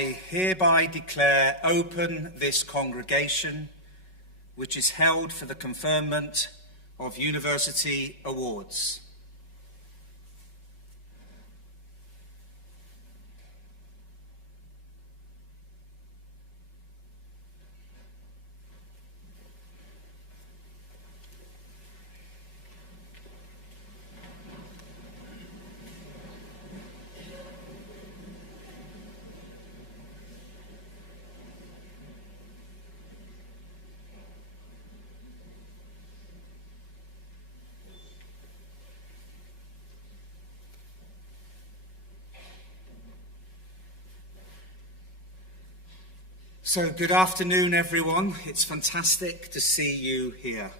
I hereby declare open this congregation, which is held for the conferment of university awards. So good afternoon, everyone. It's fantastic to see you here.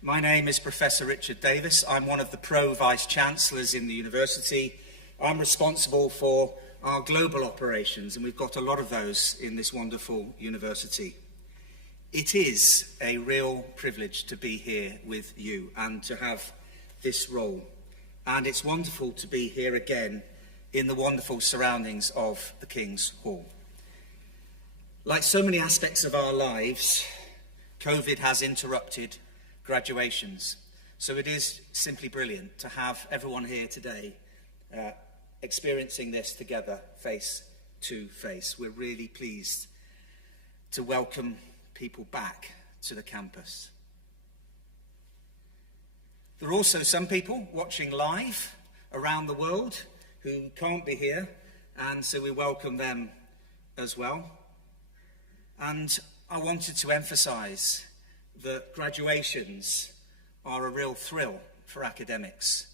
My name is Professor Richard Davis. I'm one of the Pro-Vice Chancellors in the university. I'm responsible for our global operations, and we've got a lot of those in this wonderful university. It is a real privilege to be here with you and to have this role. And it's wonderful to be here again in the wonderful surroundings of the King's Hall. Like so many aspects of our lives, COVID has interrupted graduations. So it is simply brilliant to have everyone here today experiencing this together face to face. We're really pleased to welcome people back to the campus. There are also some people watching live around the world who can't be here, and so we welcome them as well. And I wanted to emphasize that graduations are a real thrill for academics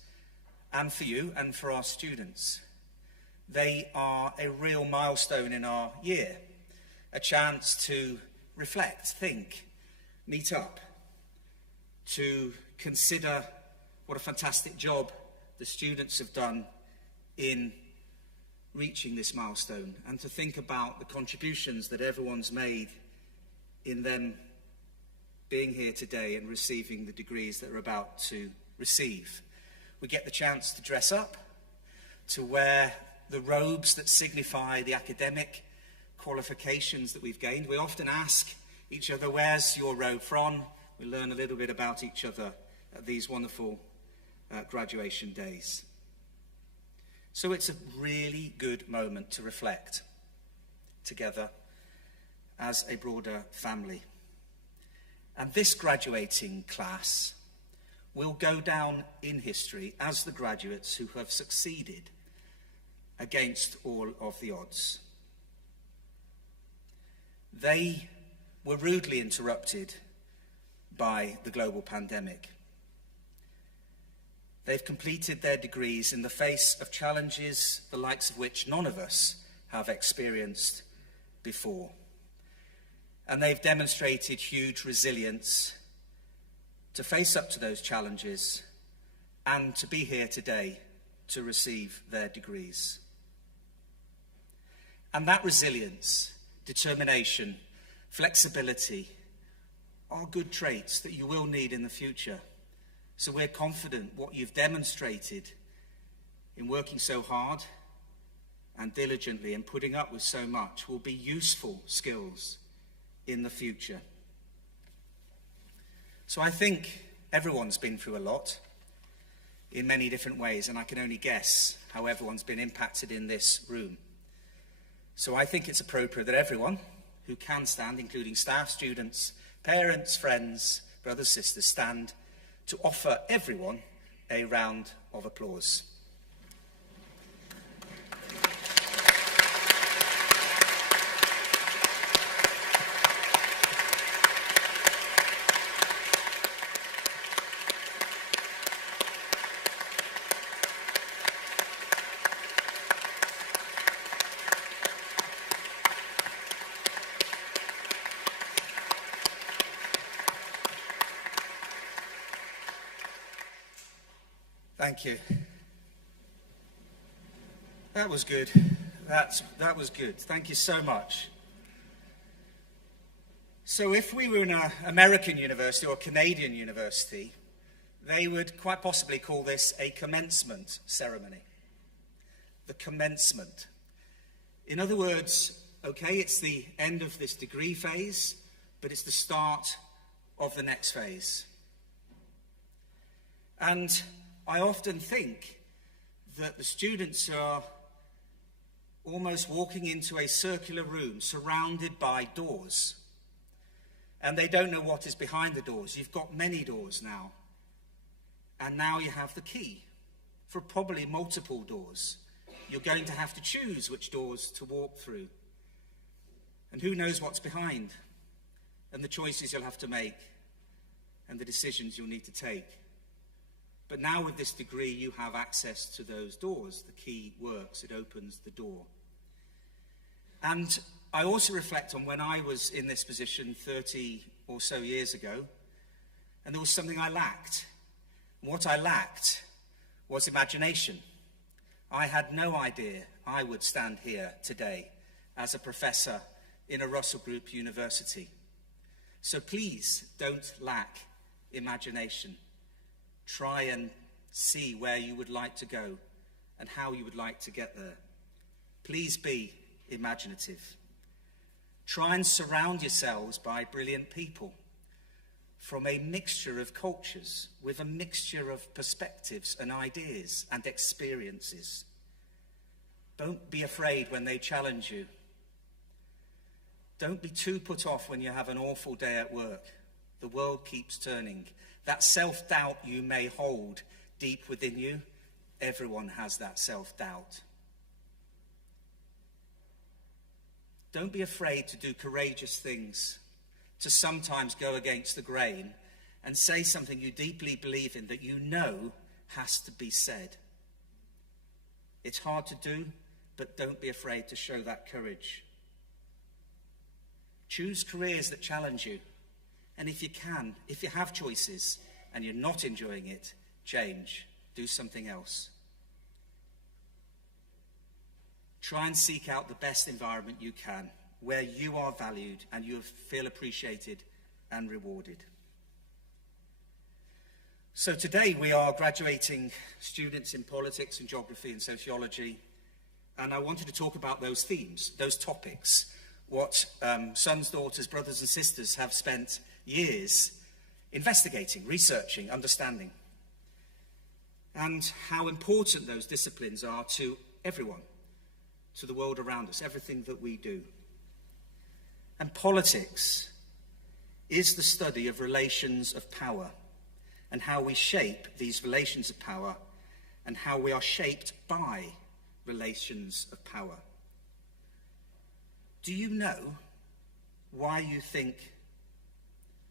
and for you and for our students. They are a real milestone in our year, a chance to reflect, think, meet up, to consider what a fantastic job the students have done in reaching this milestone, and to think about the contributions that everyone's made in them being here today and receiving the degrees that they're about to receive. We get the chance to dress up, to wear the robes that signify the academic qualifications that we've gained. We often ask each other, where's your robe from? We learn a little bit about each other at these wonderful graduation days. So it's a really good moment to reflect together as a broader family. And this graduating class will go down in history as the graduates who have succeeded against all of the odds. They were rudely interrupted by the global pandemic. They've completed their degrees in the face of challenges the likes of which none of us have experienced before. And they've demonstrated huge resilience to face up to those challenges and to be here today to receive their degrees. And that resilience, determination, flexibility are good traits that you will need in the future. So we're confident what you've demonstrated in working so hard and diligently and putting up with so much will be useful skills in the future. So I think everyone's been through a lot in many different ways, and I can only guess how everyone's been impacted in this room. So I think it's appropriate that everyone who can stand, including staff, students, parents, friends, brothers, sisters, stand to offer everyone a round of applause. Thank you. That was good. That was good. Thank you so much. So if we were in an American university or a Canadian university, they would quite possibly call this a commencement ceremony. The commencement. In other words, okay, it's the end of this degree phase, but it's the start of the next phase. And I often think that the students are almost walking into a circular room surrounded by doors. And they don't know what is behind the doors. You've got many doors now. And now you have the key for probably multiple doors. You're going to have to choose which doors to walk through. And who knows what's behind, and the choices you'll have to make, and the decisions you'll need to take. But now with this degree, you have access to those doors. The key works, it opens the door. And I also reflect on when I was in this position 30 or so years ago, and there was something I lacked. And what I lacked was imagination. I had no idea I would stand here today as a professor in a Russell Group university. So please don't lack imagination. Try and see where you would like to go and how you would like to get there. Please be imaginative. Try and surround yourselves by brilliant people from a mixture of cultures, with a mixture of perspectives and ideas and experiences. Don't be afraid when they challenge you. Don't be too put off when you have an awful day at work. The world keeps turning. That self-doubt you may hold deep within you, everyone has that self-doubt. Don't be afraid to do courageous things, to sometimes go against the grain and say something you deeply believe in that you know has to be said. It's hard to do, but don't be afraid to show that courage. Choose careers that challenge you. And if you can, if you have choices and you're not enjoying it, change. Do something else. Try and seek out the best environment you can, where you are valued and you feel appreciated and rewarded. So today we are graduating students in politics and geography and sociology, and I wanted to talk about those themes, those topics, what sons, daughters, brothers and sisters have spent years investigating, researching, understanding, and how important those disciplines are to everyone, to the world around us, everything that we do. And politics is the study of relations of power and how we shape these relations of power and how we are shaped by relations of power. Do you know why you think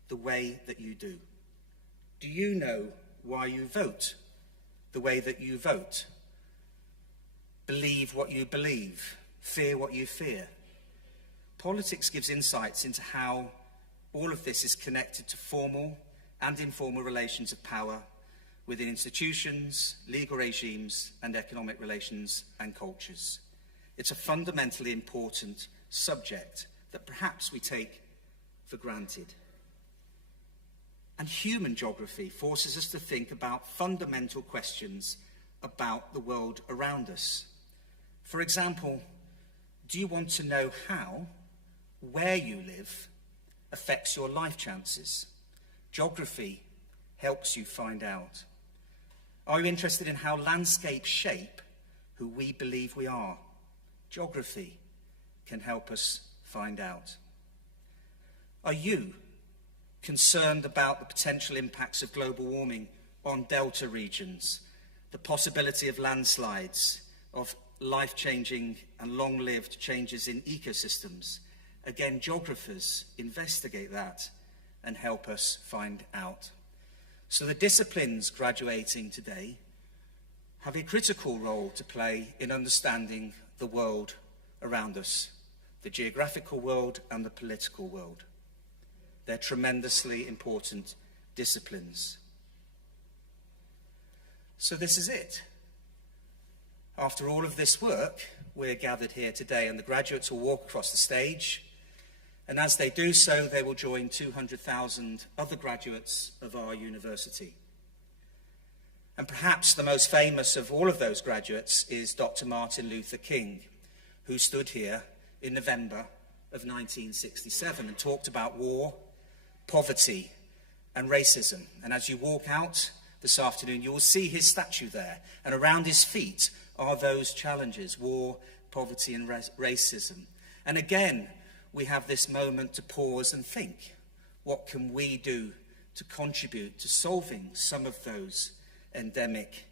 the way that you do? Do you know why you vote the way that you vote? Believe what you believe, fear what you fear. Politics gives insights into how all of this is connected to formal and informal relations of power within institutions, legal regimes, and economic relations and cultures. It's a fundamentally important subject that perhaps we take for granted. And human geography forces us to think about fundamental questions about the world around us. For example, do you want to know how where you live affects your life chances? Geography helps you find out. Are you interested in how landscapes shape who we believe we are? Geography can help us find out. Are you concerned about the potential impacts of global warming on delta regions, the possibility of landslides, of life-changing and long-lived changes in ecosystems? Again, geographers investigate that and help us find out. So the disciplines graduating today have a critical role to play in understanding the world around us, the geographical world and the political world. They're tremendously important disciplines. So this is it. After all of this work, we're gathered here today, and the graduates will walk across the stage. And as they do so, they will join 200,000 other graduates of our university. And perhaps the most famous of all of those graduates is Dr. Martin Luther King, who stood here in November of 1967 and talked about war, poverty, and racism. And as you walk out this afternoon, you will see his statue there, and around his feet are those challenges: war, poverty, and racism. And again, we have this moment to pause and think, what can we do to contribute to solving some of those endemic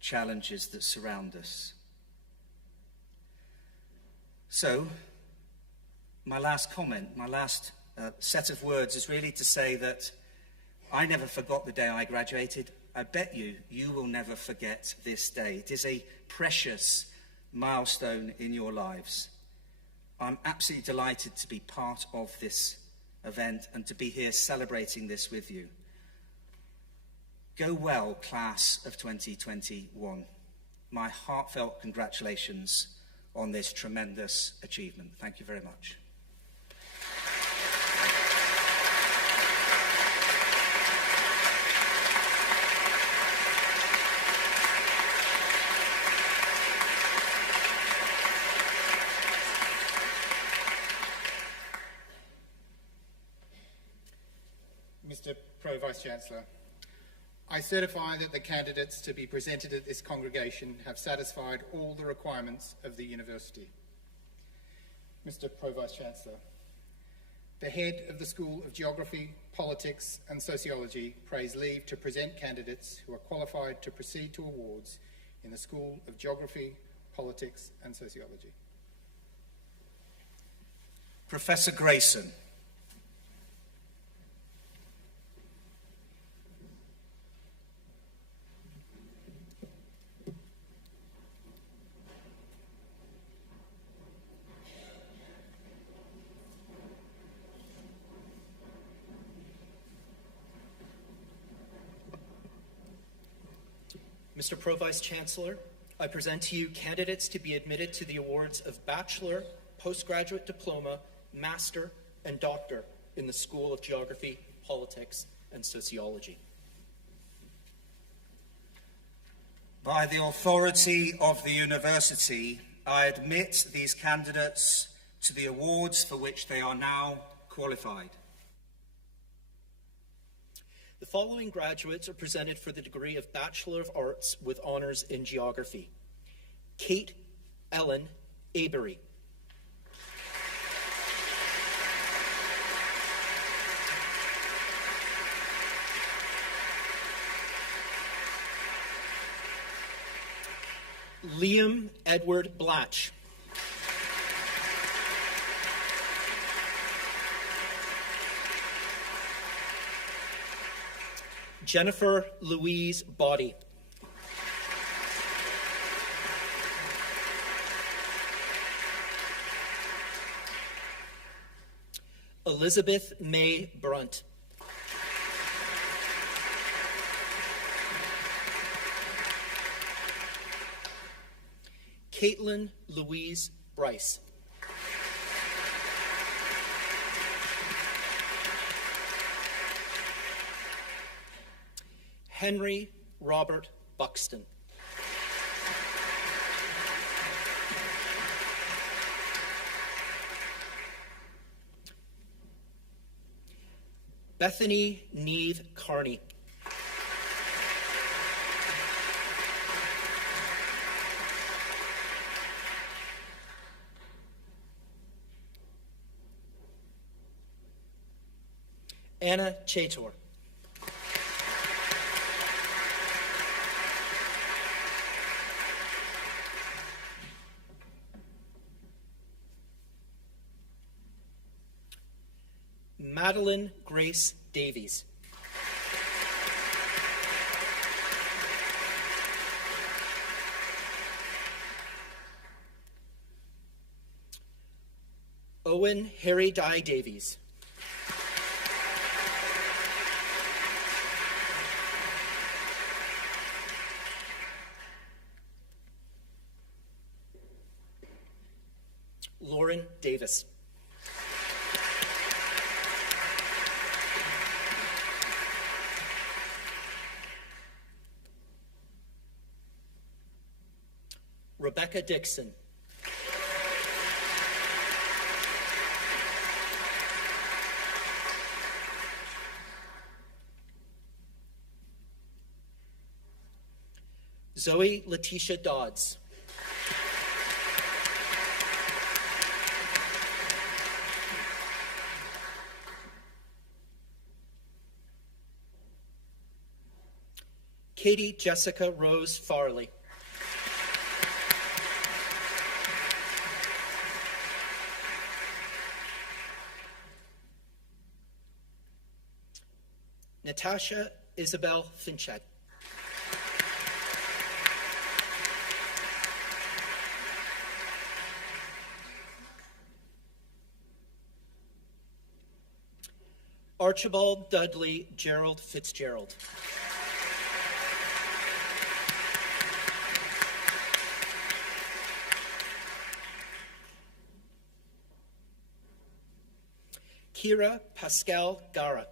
challenges that surround us? So, my last comment, my last set of words is really to say that I never forgot the day I graduated. I bet you will never forget this day. It is a precious milestone in your lives. I'm absolutely delighted to be part of this event and to be here celebrating this with you. Go well, class of 2021. My heartfelt congratulations on this tremendous achievement. Thank you very much. Mr. Pro-Vice-Chancellor, I certify that the candidates to be presented at this congregation have satisfied all the requirements of the university. Mr. Pro-Vice-Chancellor, the head of the School of Geography, Politics and Sociology prays leave to present candidates who are qualified to proceed to awards in the School of Geography, Politics and Sociology. Professor Grayson. Mr. Pro-Vice-Chancellor, I present to you candidates to be admitted to the awards of Bachelor, Postgraduate Diploma, Master, and Doctor in the School of Geography, Politics, and Sociology. By the authority of the university, I admit these candidates to the awards for which they are now qualified. The following graduates are presented for the degree of Bachelor of Arts with Honours in Geography. Kate Ellen Avery. Liam Edward Blatch. Jennifer Louise Body. Elizabeth May Brunt. Caitlin Louise Bryce. Henry Robert Buxton. Bethany Neve Carney. Anna Chator. Madeline Grace Davies. Owen Harry Dye Davies. Lauren Davis. Rebecca Dixon. Zoe Letitia Dodds. Katie Jessica Rose Farley. Natasha Isabel Finchett. Archibald Dudley Gerald Fitzgerald. Kira Pascal Gara.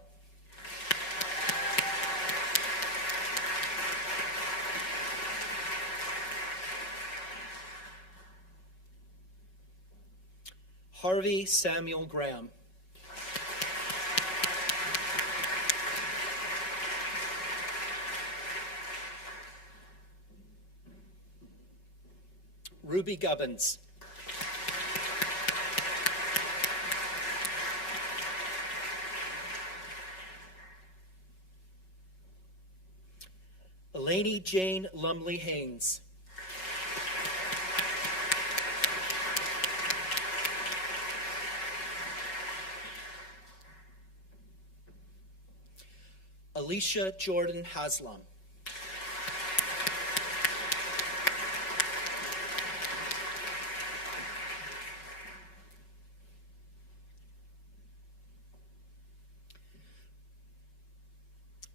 Harvey Samuel Graham. Ruby Gubbins. Elaney Jane Lumley Haynes. Alicia Jordan Haslam.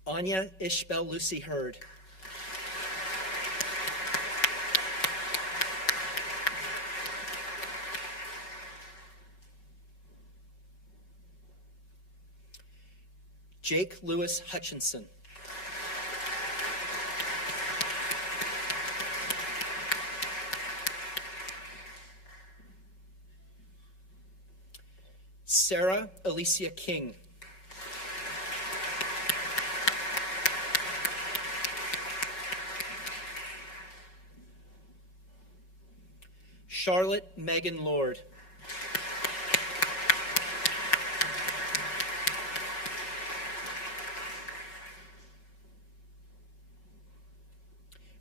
Anya Ishbel Lucy Hurd. Jake Lewis Hutchinson. Sarah Alicia King. Charlotte Megan Lord.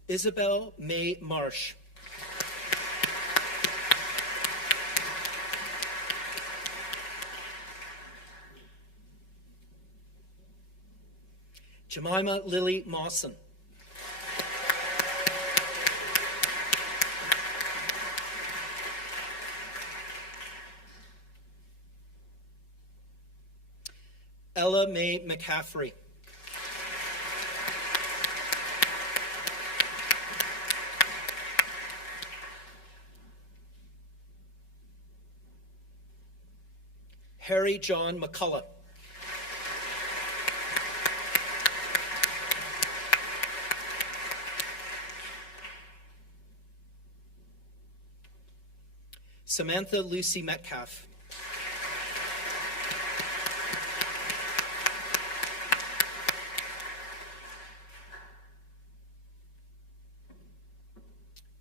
Isabel May Marsh. Jemima Lily Mawson. Ella Mae McCaffrey. Harry John McCullough. Samantha Lucy Metcalf.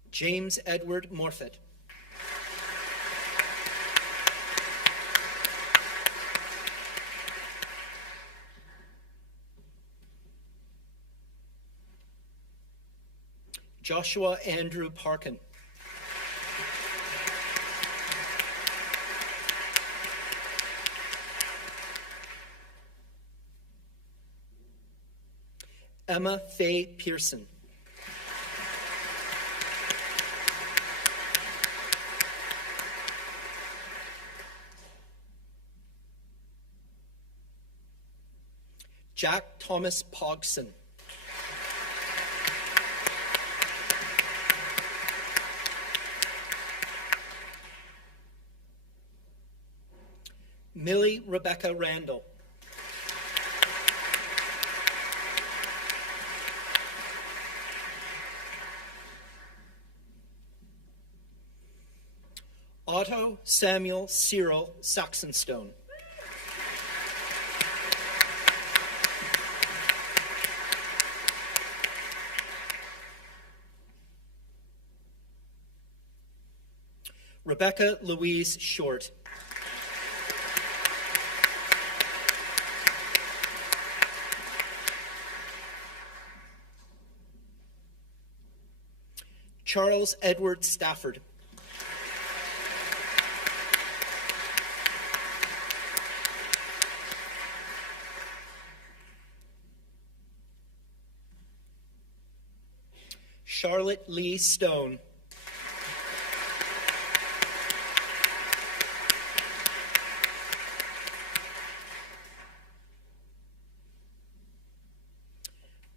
James Edward Morfitt. Joshua Andrew Parkin. Emma Faye Pearson. Jack Thomas Pogson. Millie Rebecca Randall. Otto Samuel Cyril Saxonstone. Rebecca Louise Short. Charles Edward Stafford. Charlotte Lee Stone.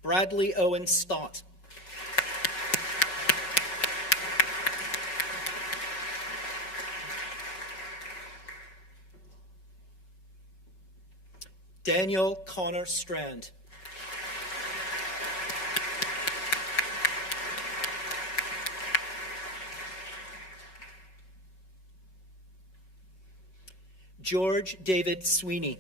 Bradley Owen Stott. Daniel Connor Strand. George David Sweeney.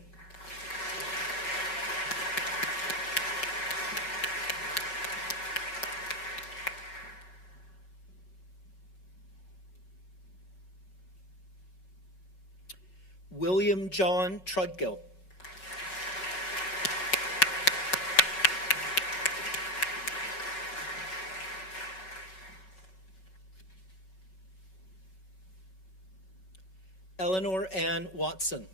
William John Trudgill. Eleanor Ann Watson.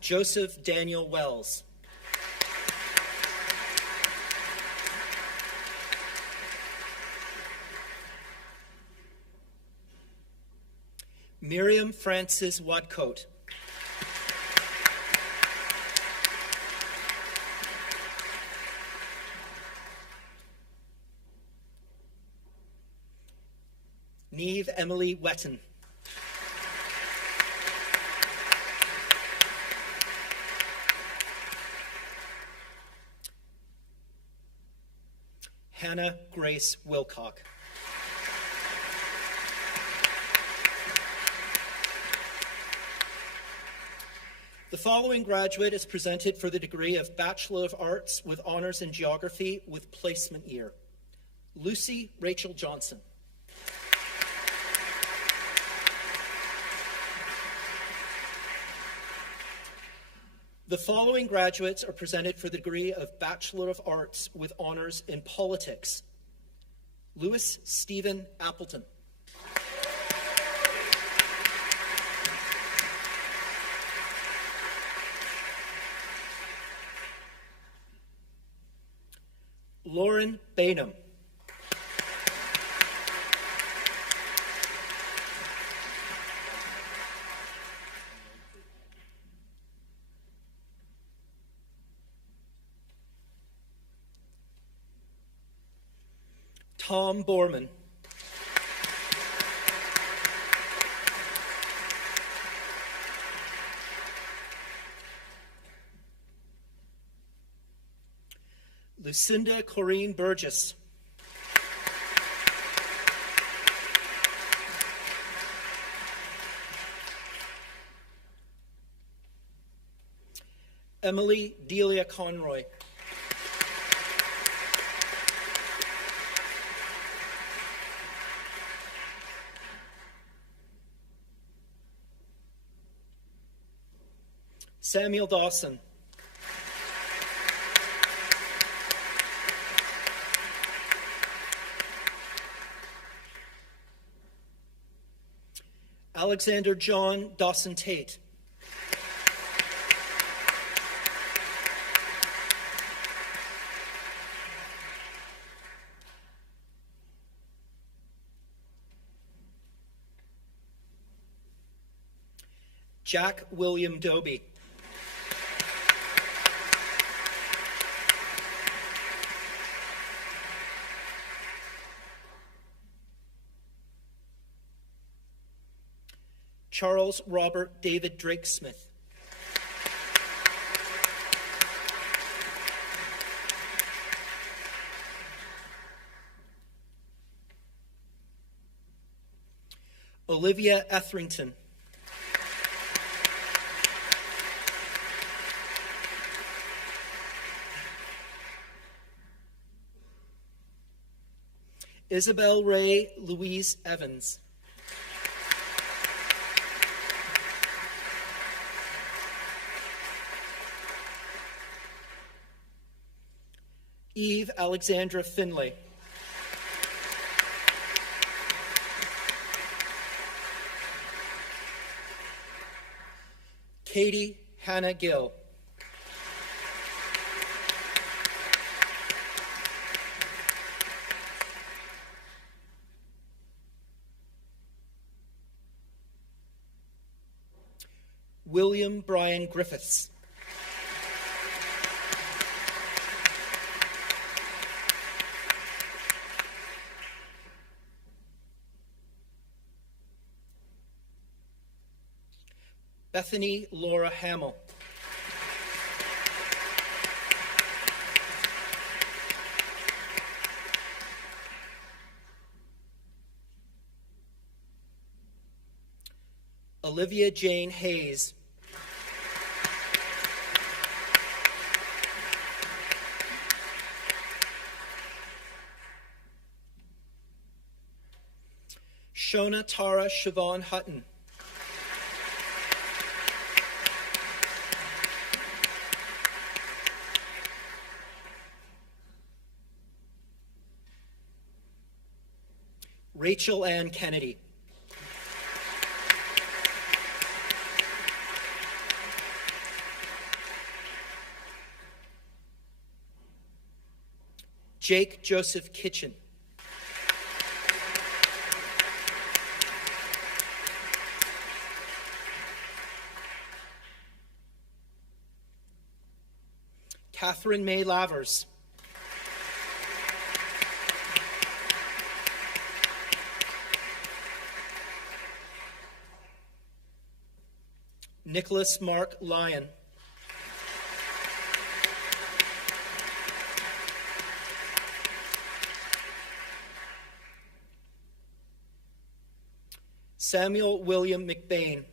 Joseph Daniel Wells. Miriam Frances Wadcote. Neve Emily Wetton. Hannah Grace Wilcock. The following graduate is presented for the degree of Bachelor of Arts with Honors in Geography with Placement Year. Lucy Rachel Johnson. The following graduates are presented for the degree of Bachelor of Arts with Honors in Politics. Louis Stephen Appleton. Lauren Bainham. Tom Borman. Lucinda Corrine Burgess. Emily Delia Conroy. Samuel Dawson. Alexander John Dawson Tate. Jack William Doby. Charles Robert David Drake Smith. Olivia Etherington. Isabel Ray Louise Evans. Eve Alexandra Finlay. Katie Hannah Gill. William Brian Griffiths. Bethany Laura Hamill. Olivia Jane Hayes. Shona Tara Siobhan Hutton. Rachel Ann Kennedy. Jake Joseph Kitchen. Catherine May Lavers. Nicholas Mark Lyon. Samuel William McBain.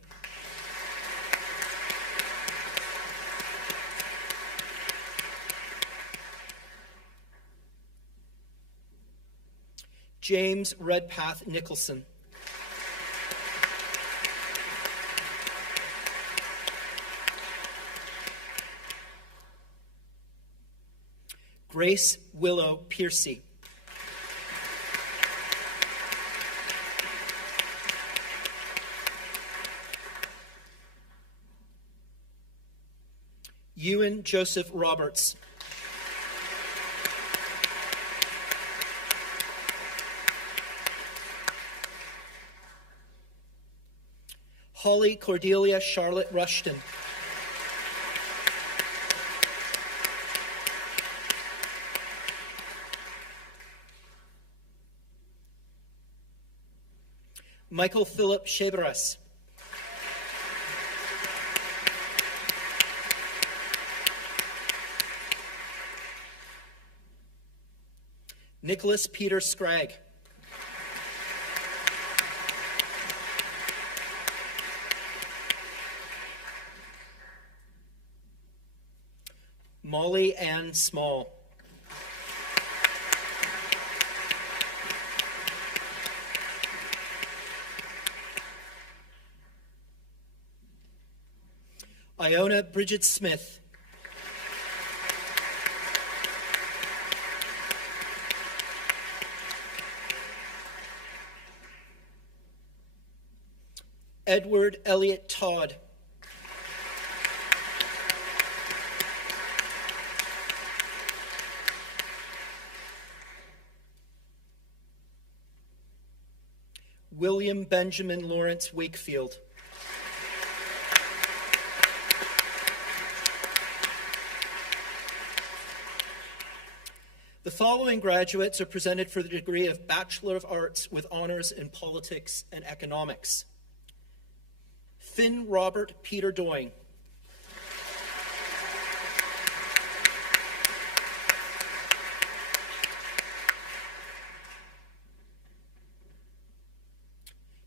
James Redpath Nicholson. Grace Willow Piercy. Ewan Joseph Roberts. Holly Cordelia Charlotte Rushton. Michael Philip Chebras. Nicholas Peter Scragg. Molly Ann Small. Iona Bridget Smith. Edward Elliott Todd. William Benjamin Lawrence Wakefield. The following graduates are presented for the degree of Bachelor of Arts with honors in politics and economics. Finn Robert Peter Doying.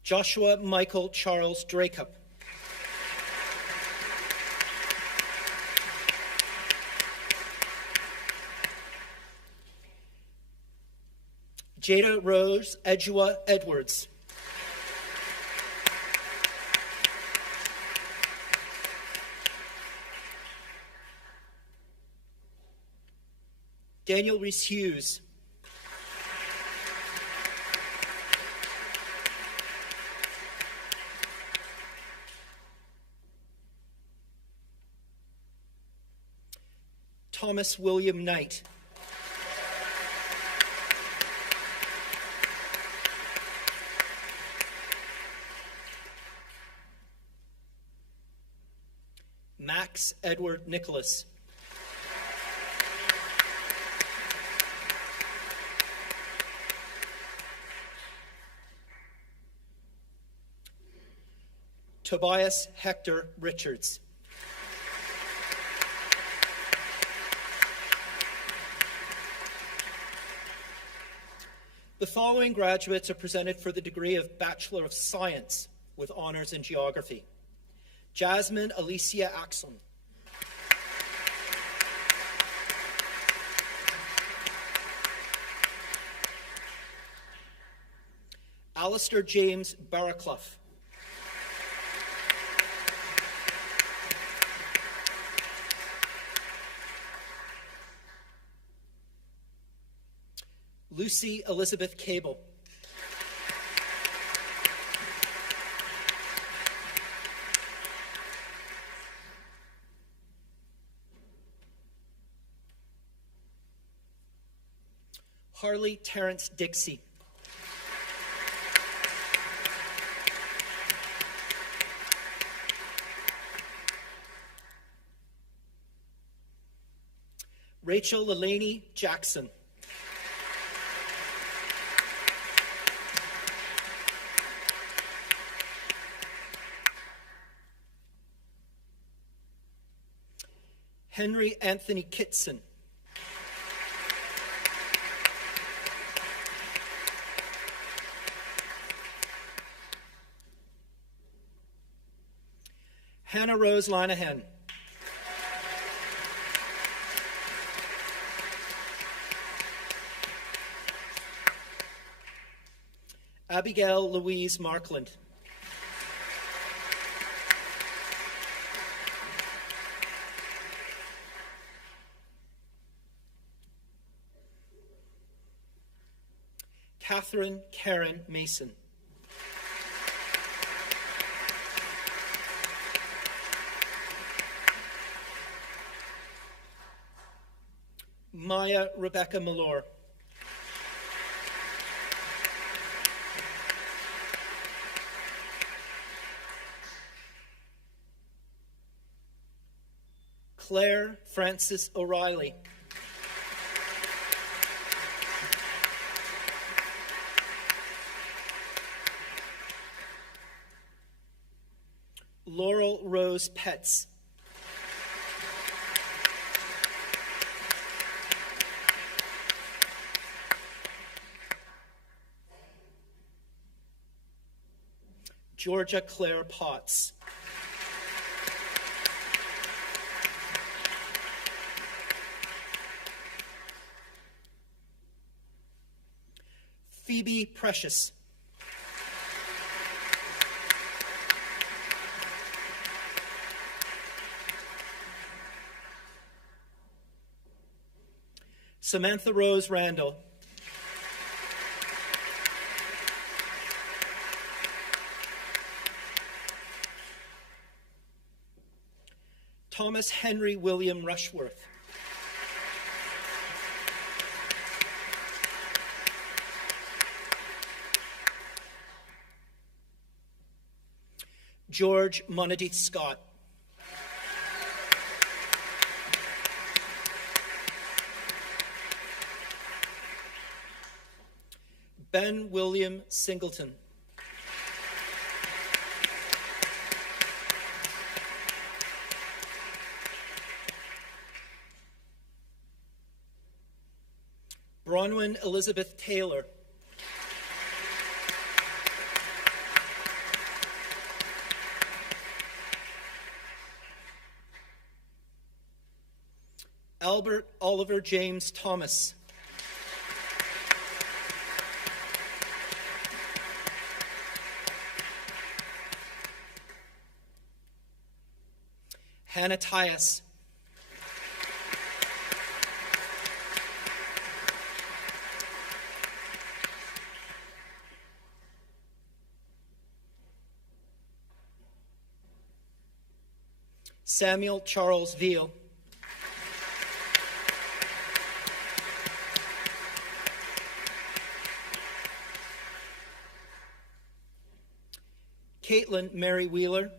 Joshua Michael Charles Dracup. Jada Rose Edjua Edwards. Daniel Reese Hughes. Thomas William Knight. Max Edward Nicholas. Tobias Hector Richards. The following graduates are presented for the degree of Bachelor of Science with honors in geography. Jasmine Alicia Axon. Alistair James Barraclough. Lucy Elizabeth Cable. Harley Terrence Dixie. Rachel Lelaney Jackson. Henry Anthony Kitson. Hannah Rose Lanahan. Abigail Louise Markland. Catherine Karen Mason. Maya Rebecca Malore. Claire Frances O'Reilly. Laurel Rose Petz. Georgia Claire Potts. Phoebe Precious. Samantha Rose Randall. Thomas Henry William Rushworth. George Monadith Scott. Ben William Singleton. Bronwyn Elizabeth Taylor. Albert Oliver James Thomas. Hannah Tyus. Samuel Charles Veal. Caitlin Mary Wheeler.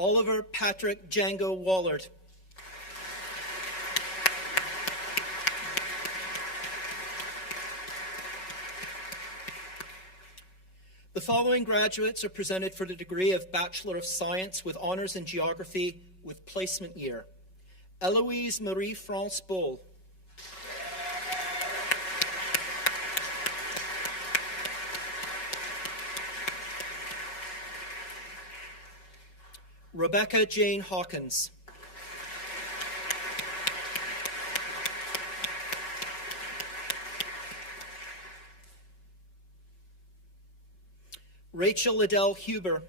Oliver Patrick Django Wallard. The following graduates are presented for the degree of Bachelor of Science with honors in geography with placement year. Eloise Marie-France Bull. Rebecca Jane Hawkins. Rachel Liddell Huber.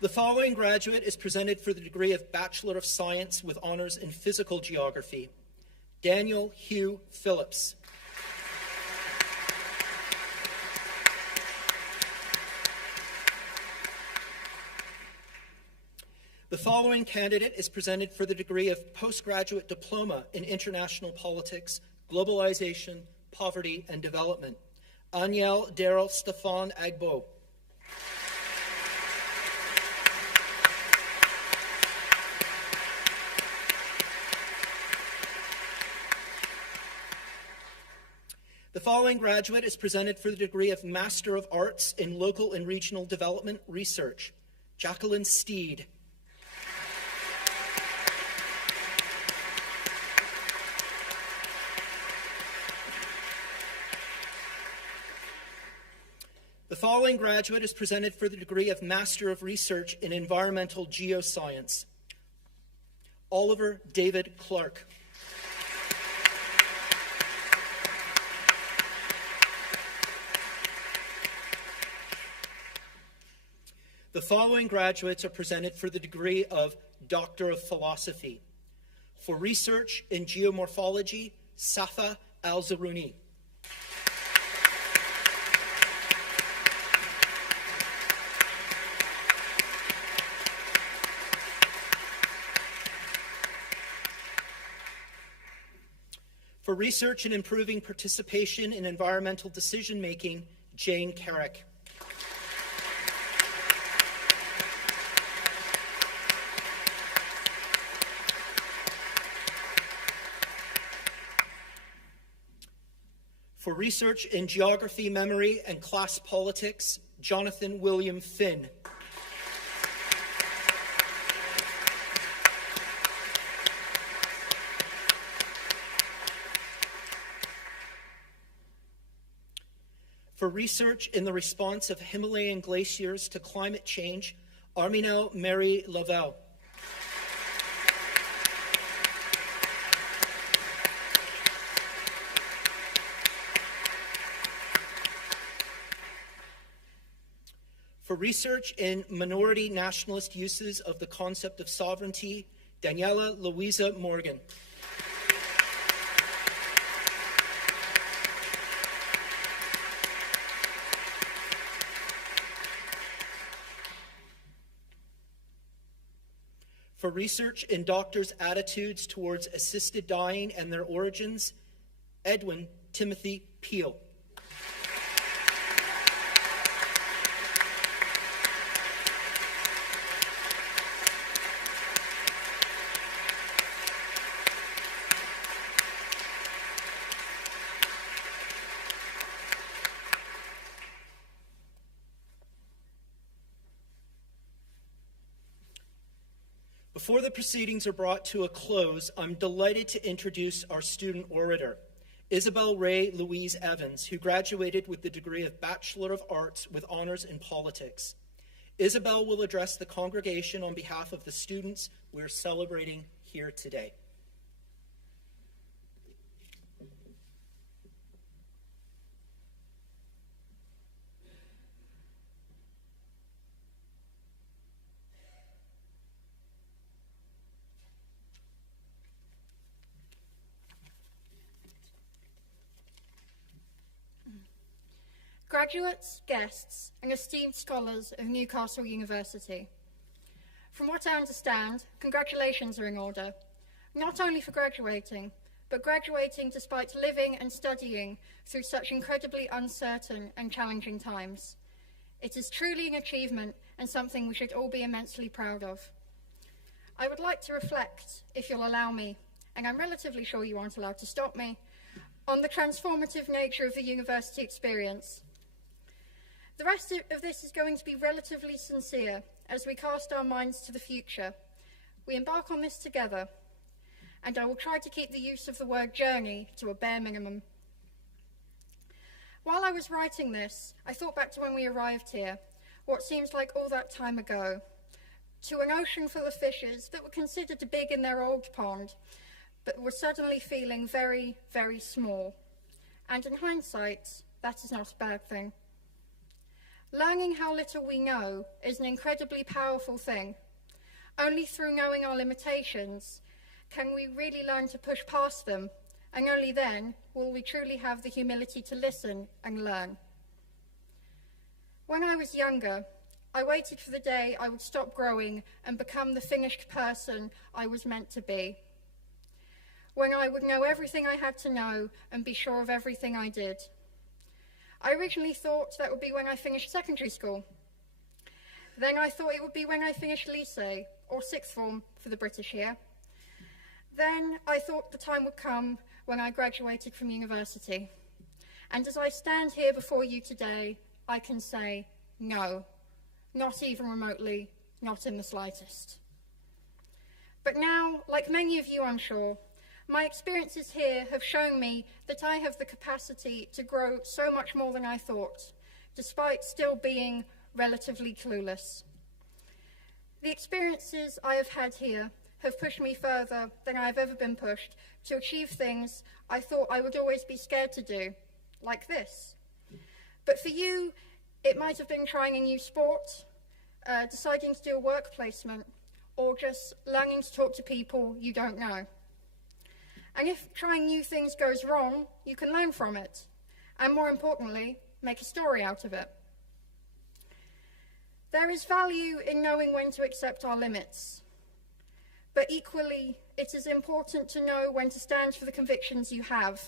The following graduate is presented for the degree of Bachelor of Science with honors in Physical Geography. Daniel Hugh Phillips. The following candidate is presented for the degree of Postgraduate Diploma in International Politics, Globalization, Poverty, and Development. Aniel Daryl Stefan Agbo. The following graduate is presented for the degree of Master of Arts in Local and Regional Development Research. Jacqueline Steed. The following graduate is presented for the degree of Master of Research in Environmental Geoscience. Oliver David Clark. The following graduates are presented for the degree of Doctor of Philosophy. For research in geomorphology, Safa Al-Zaruni. For research in improving participation in environmental decision-making, Jane Carrick. For research in geography, memory, and class politics, Jonathan William Finn. For research in the response of Himalayan glaciers to climate change, Arminel Mary Lavelle. For research in minority nationalist uses of the concept of sovereignty, Daniela Louisa Morgan. For research in doctors' attitudes towards assisted dying and their origins, Edwin Timothy Peel. Before the proceedings are brought to a close, I'm delighted to introduce our student orator, Isabel Ray Louise Evans, who graduated with the degree of Bachelor of Arts with honors in politics. Isabel will address the congregation on behalf of the students we're celebrating here today. Graduates, guests, and esteemed scholars of Newcastle University. From what I understand, congratulations are in order, not only for graduating, but graduating despite living and studying through such incredibly uncertain and challenging times. It is truly an achievement and something we should all be immensely proud of. I would like to reflect, if you'll allow me, and I'm relatively sure you aren't allowed to stop me, on the transformative nature of the university experience. The rest of this is going to be relatively sincere as we cast our minds to the future. We embark on this together, and I will try to keep the use of the word journey to a bare minimum. While I was writing this, I thought back to when we arrived here, what seems like all that time ago, to an ocean full of fishes that were considered big in their old pond, but were suddenly feeling very, very small. And in hindsight, that is not a bad thing. Learning how little we know is an incredibly powerful thing. Only through knowing our limitations can we really learn to push past them, and only then will we truly have the humility to listen and learn. When I was younger, I waited for the day I would stop growing and become the finished person I was meant to be. When I would know everything I had to know and be sure of everything I did. I originally thought that would be when I finished secondary school. Then I thought it would be when I finished lycée, or sixth form for the British here. Then I thought the time would come when I graduated from university. And as I stand here before you today, I can say no, not even remotely, not in the slightest. But now, like many of you I'm sure, my experiences here have shown me that I have the capacity to grow so much more than I thought, despite still being relatively clueless. The experiences I have had here have pushed me further than I have ever been pushed to achieve things I thought I would always be scared to do, like this. But for you, it might have been trying a new sport, deciding to do a work placement, or just learning to talk to people you don't know. And if trying new things goes wrong, you can learn from it, and more importantly, make a story out of it. There is value in knowing when to accept our limits, but equally, it is important to know when to stand for the convictions you have.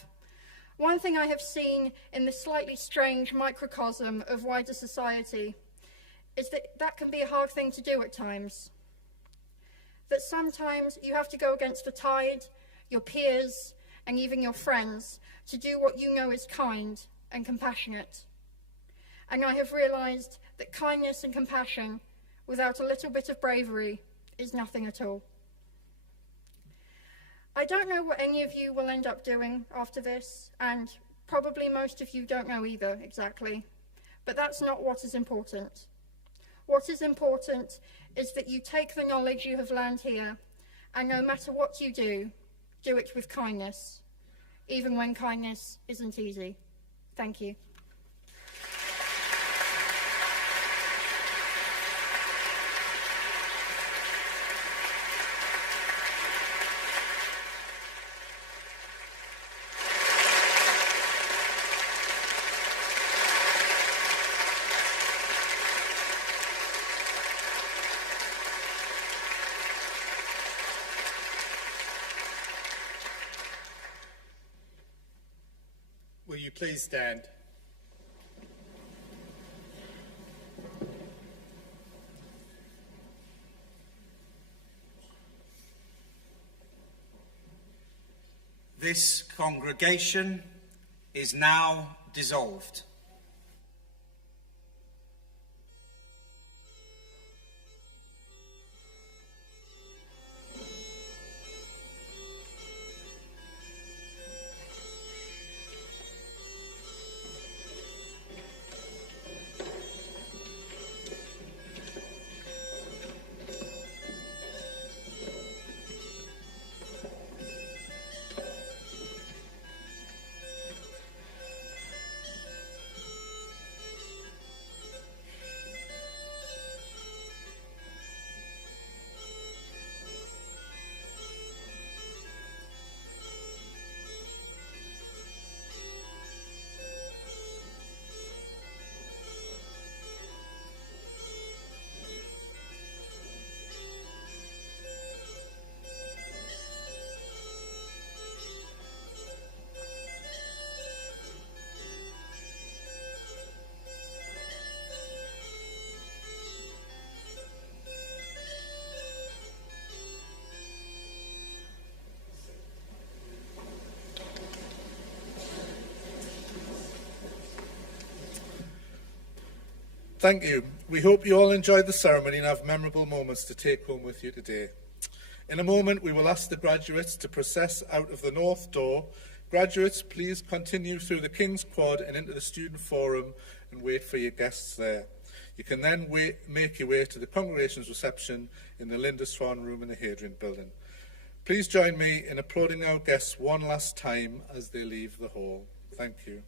One thing I have seen in the slightly strange microcosm of wider society is that that can be a hard thing to do at times. That sometimes you have to go against the tide, your peers, and even your friends, to do what you know is kind and compassionate. And I have realized that kindness and compassion, without a little bit of bravery, is nothing at all. I don't know what any of you will end up doing after this, and probably most of you don't know either exactly, but that's not what is important. What is important is that you take the knowledge you have learned here, and no matter what you do it with kindness, even when kindness isn't easy. Thank you. Will you please stand? This congregation is now dissolved. Thank you. We hope you all enjoyed the ceremony and have memorable moments to take home with you today. In a moment, we will ask the graduates to process out of the north door. Graduates, please continue through the King's Quad and into the Student Forum and wait for your guests there. You can then make your way to the congregation's reception in the Lindisfarne Room in the Hadrian Building. Please join me in applauding our guests one last time as they leave the hall. Thank you.